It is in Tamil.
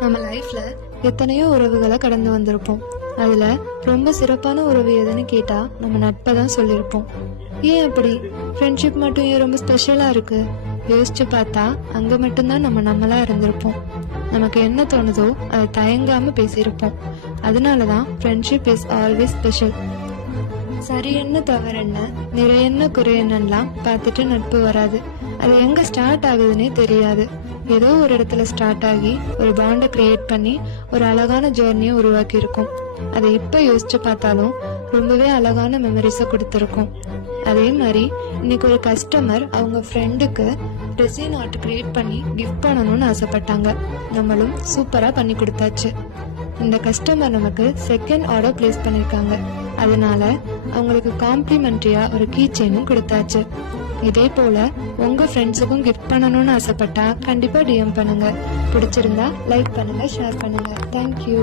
நம்ம லைஃப்ல எத்தனையோ உறவுகளை கடந்து வந்திருப்போம். அதுல ரொம்ப சிறப்பான உறவு எதுன்னு கேட்டா நம்ம நட்பை தான் சொல்லியிருப்போம். ஏன் அப்படி? ஃப்ரெண்ட்ஷிப் மட்டும் ஏன் ரொம்ப ஸ்பெஷலா இருக்கு? யோசிச்சு பார்த்தா அங்க மட்டும்தான் நம்ம நம்மளா இருந்திருப்போம். நமக்கு என்ன தோணுதோ அதை தயங்காம பேசியிருப்போம். அதனாலதான் ஃப்ரெண்ட்ஷிப் இஸ் ஆல்வேஸ் ஸ்பெஷல். சரி என்ன தவறு என்ன, நிறை என்ன குறை என்னெல்லாம் பார்த்துட்டு நட்பு வராது. அது எங்க ஸ்டார்ட் ஆகுதுன்னே தெரியாது. ஏதோ ஒரு இடத்துல ஸ்டார்ட் ஆகி ஒரு பாண்டை கிரியேட் பண்ணி ஒரு அழகான ஜேர்னியை உருவாக்கி இருக்கும். அதை இப்ப யோசிச்சு பார்த்தாலும் ரொம்பவே அழகான மெமரிஸை கொடுத்துருக்கும். அதே மாதிரி இன்னைக்கு ஒரு கஸ்டமர் அவங்க ஃப்ரெண்டுக்கு ரெசின் ஆர்ட் கிரியேட் பண்ணி கிஃப்ட் பண்ணணும்னு ஆசைப்பட்டாங்க. நம்மளும் சூப்பரா பண்ணி கொடுத்தாச்சு. இந்த கஸ்டமர் நமக்கு செகண்ட் ஆர்டர் பிளேஸ் பண்ணிருக்காங்க. அதனால அவங்களுக்கு காம்ப்ளிமெண்ட்ரியா ஒரு கீ செயினும் கொடுத்தாச்சு. இதே போல உங்க ஃப்ரெண்ட்ஸுக்கும் கிஃப்ட் பண்ணணும்னு ஆசைப்பட்டா கண்டிப்பா டிஎம் பண்ணுங்க. பிடிச்சிருந்தா லைக் பண்ணுங்க, ஷேர் பண்ணுங்க. தேங்க்யூ.